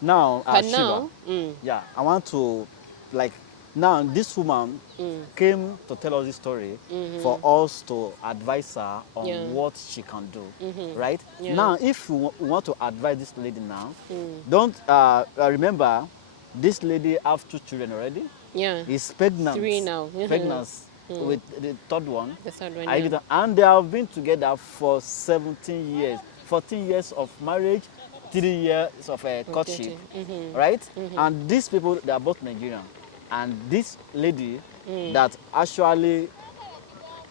Now, But Shiva, now, yeah, I want to, like, now this woman came to tell us this story for us to advise her on Yeah. what she can do, right? Yeah. Now, if you want to advise this lady now, don't remember, this lady have 2 children already. Yeah. Is pregnant. 3 now. Pregnant with the third one. The third one, Are you yeah. getting- And they have been together for 17 years, 14 years of marriage, 3 years of courtship, right? And these people, they are both Nigerian. And this lady that actually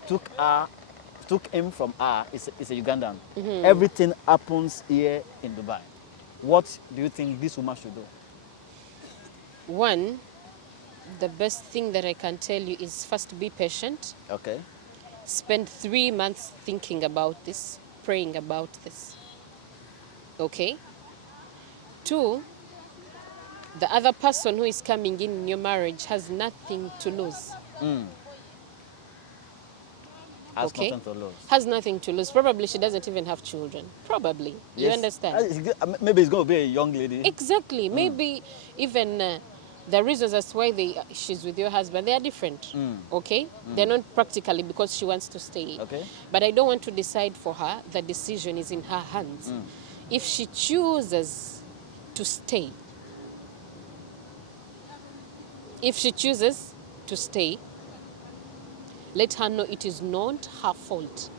took her, took him from her is a Ugandan. Everything happens here in Dubai. What do you think this woman should do? One, the best thing that I can tell you is first be patient. Okay. Spend 3 months thinking about this, praying about this. Okay? 2, the other person who is coming in your marriage has nothing to lose. Has Okay? nothing to lose. Has nothing to lose. Probably she doesn't even have children. Probably. You understand? Maybe it's going to be a young lady. Exactly. Maybe even the reasons as why she's with your husband, they are different. Okay? They're not practically because she wants to stay. Okay. But I don't want to decide for her. The decision is in her hands. If she chooses to stay, let her know it is not her fault.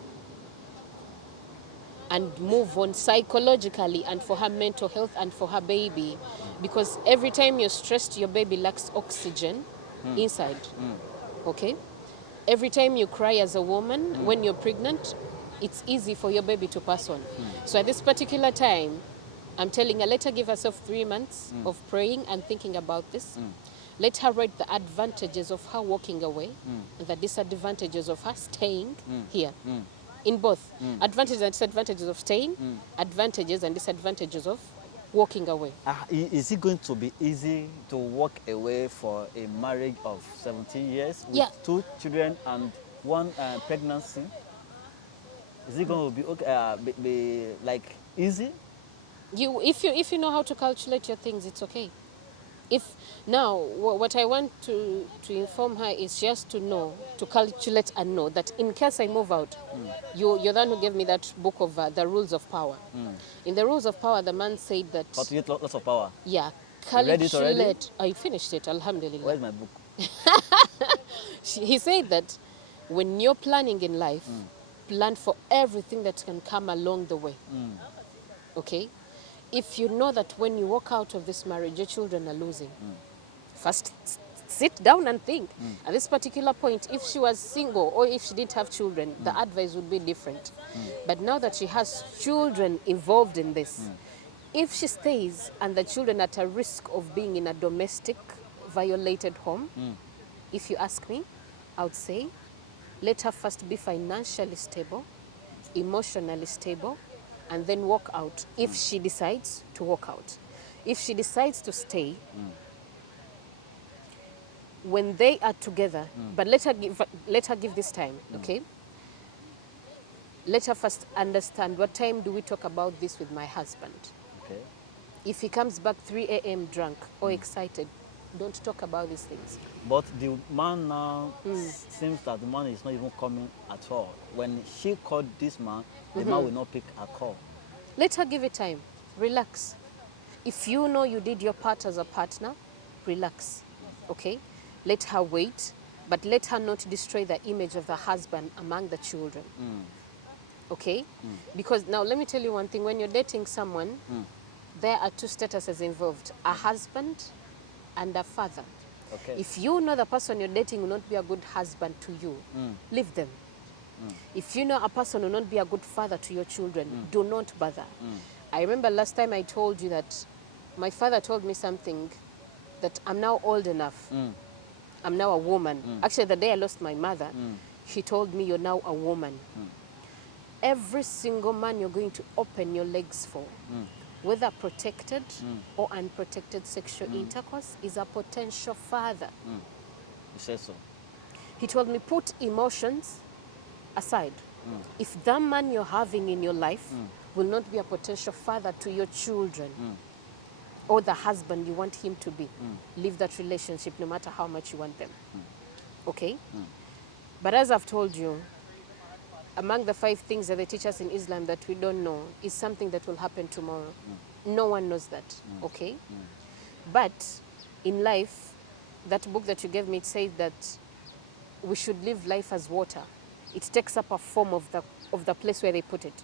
And move on psychologically and for her mental health and for her baby. Because every time you're stressed, your baby lacks oxygen inside. Okay? Every time you cry as a woman, when you're pregnant, it's easy for your baby to pass on. So at this particular time, I'm telling her, let her give herself 3 months of praying and thinking about this. Let her write the advantages of her walking away and the disadvantages of her staying here. In both. Advantages and disadvantages of staying, advantages and disadvantages of walking away. Is it going to be easy to walk away for a marriage of 17 years with Yeah. 2 children and 1 pregnancy? Is it going to be okay, be like easy? If you know how to calculate your things, it's okay. If now what I want to inform her is just to know, to calculate and know that in case I move out, you're the one who gave me that book of the rules of power. In the rules of power, the man said that. But you get lots of power. Yeah, You read it already? calculate. I finished it, alhamdulillah. Where's my book? He said that when you're planning in life, plan for everything that can come along the way. Okay? If you know that when you walk out of this marriage, your children are losing, first sit down and think. At this particular point, if she was single or if she didn't have children, the advice would be different. But now that she has children involved in this, if she stays and the children are at a risk of being in a domestic violated home, if you ask me, I would say, let her first be financially stable, emotionally stable, and then walk out if she decides to walk out. If she decides to stay, when they are together, but let her give this time, okay? Let her first understand, what time do we talk about this with my husband? Okay. If he comes back 3 a.m. drunk or excited, don't talk about these things. But the man now seems that the man is not even coming at all. When she called this man, the man will not pick her call. Let her give it time. Relax. If you know you did your part as a partner, relax. Okay? Let her wait, but let her not destroy the image of the husband among the children. Okay? Because now let me tell you one thing. When you're dating someone, there are 2 statuses involved: a husband and a father. Okay. If you know the person you're dating will not be a good husband to you, leave them. If you know a person will not be a good father to your children, do not bother. I remember last time I told you that my father told me something, that I'm now old enough. I'm now a woman. Actually, the day I lost my mother, he told me, you're now a woman. Every single man you're going to open your legs for, whether protected or unprotected sexual intercourse, is a potential father. You say so. He told me, put emotions aside. If the man you're having in your life will not be a potential father to your children, or the husband you want him to be, leave that relationship no matter how much you want them. Okay? But as I've told you, among the 5 things that they teach us in Islam that we don't know is something that will happen tomorrow. No one knows that. Okay? But in life, that book that you gave me, it said that we should live life as water. It takes up a form of the place where they put it.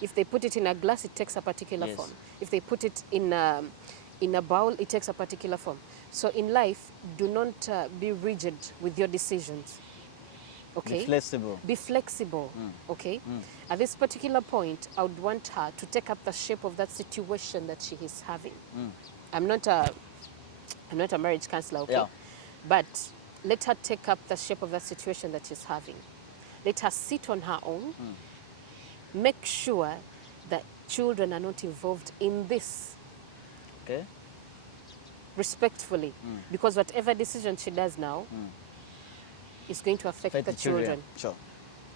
If they put it in a glass, it takes a particular form. If they put it in a bowl, it takes a particular form. So in life, do not be rigid with your decisions. Okay? Be flexible. Be flexible. Okay? At this particular point, I would want her to take up the shape of that situation that she is having. I'm not a marriage counselor, okay? Yeah. But let her take up the shape of that situation that she's having. Let her sit on her own. Make sure that children are not involved in this. Okay. Respectfully. Because whatever decision she does now is going to affect the children. Sure.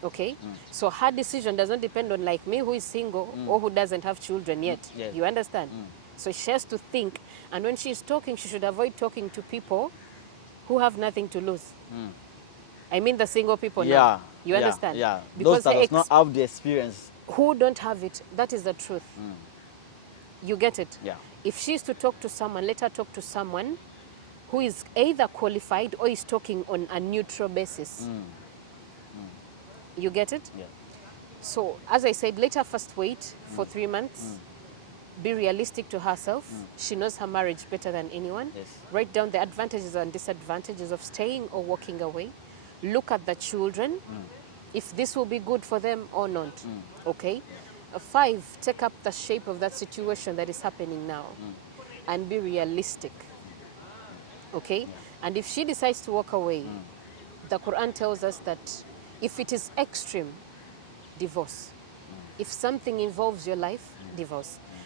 Okay? So her decision doesn't depend on like me who is single or who doesn't have children yet. Yes. You understand? So she has to think. And when she's talking, she should avoid talking to people who have nothing to lose. I mean the single people now. You understand? Yeah. Because those that does not have the experience. who don't have it, that is the truth. You get it? Yeah. If she's to talk to someone, let her talk to someone who is either qualified or is talking on a neutral basis. You get it? Yeah. So, as I said, let her first wait for 3 months. Be realistic to herself. She knows her marriage better than anyone. Yes. Write down the advantages and disadvantages of staying or walking away. Look at the children, if this will be good for them or not. Okay? 5, take up the shape of that situation that is happening now and be realistic. Okay? And if she decides to walk away, the Quran tells us that if it is extreme, divorce. If something involves your life, divorce.